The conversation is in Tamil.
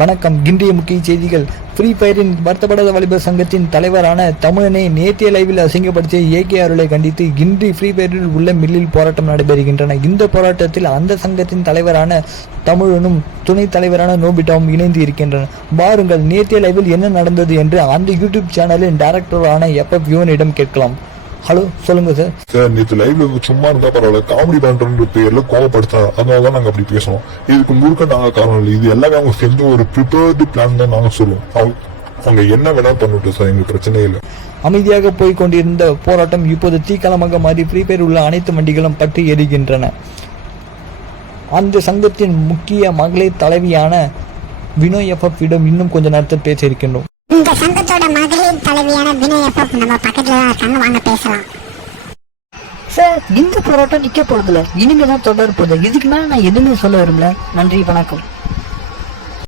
வணக்கம். இன்றைய முக்கிய செய்திகள். ஃப்ரீ ஃபயரின் வருத்தப்படாத வாலிபர் சங்கத்தின் தலைவரான தமிழனை நேற்றைய லைவில் அசிங்கப்படுத்திய ஏகே அருளை கண்டித்து இன்று ஃப்ரீ ஃபயரில் உள்ள மில்லில் போராட்டம் நடைபெறுகின்றன. இந்த போராட்டத்தில் அந்த சங்கத்தின் தலைவரான தமிழனும் துணைத் தலைவரான நோபிட்டாவும் இணைந்து இருக்கின்றனர் பாருங்கள் நேற்றைய லைவில் என்ன நடந்தது என்று அந்த யூடியூப் சேனலின் டைரக்டரான எஃப்எஃப் யுவனிடம் கேட்கலாம். ஹலோ சொல்லுங்க சார் சார் நேற்று லைவ்ல சும்மா இருந்தா பரவாயில்ல. காமெடி பண்றன்ற பேர்ல கோவப்படுத்தா அதனால தான் நாங்க அப்படி பேசுவோம் இதுக்கு முழுக்க நாங்க காரணம் இல்லை. இது எல்லாமே அவங்க செஞ்ச ஒரு ப்ரிப்பேர்டு பிளான் தான் நாங்க சொல்லுவோம். அவங்க அவங்க என்ன வேணா பண்ணட்டும் சார் எங்களுக்கு பிரச்சனையே இல்லை. அமைதியாக போய்க் கொண்டிருந்த போராட்டம் இப்போது தீக்காலமாக மாறி ஃப்ரீ ஃபயர் உள்ள அனைத்து வண்டிகளும் பற்றி எரிகின்றன. அந்த சங்கத்தின் முக்கிய மகளிர் தலைவியான வினோய் எஃப்எஃப் இடம் இன்னும் கொஞ்ச நேரத்தில் பேச இருக்கின்றோம். இந்த சங்கத்தோட மகளிர் தலைவியான வினய் எஃப்எஃப் நம்ம பக்கத்துல தான் இருக்காங்க. வாங்க பேசலாம். சார் இந்த போராட்டம் நிக்க போறதுல இனிமே தான் தொடர போகுது. இதுக்கு மேல நான் எதுவுமே சொல்ல விரும்பல. நன்றி வணக்கம்.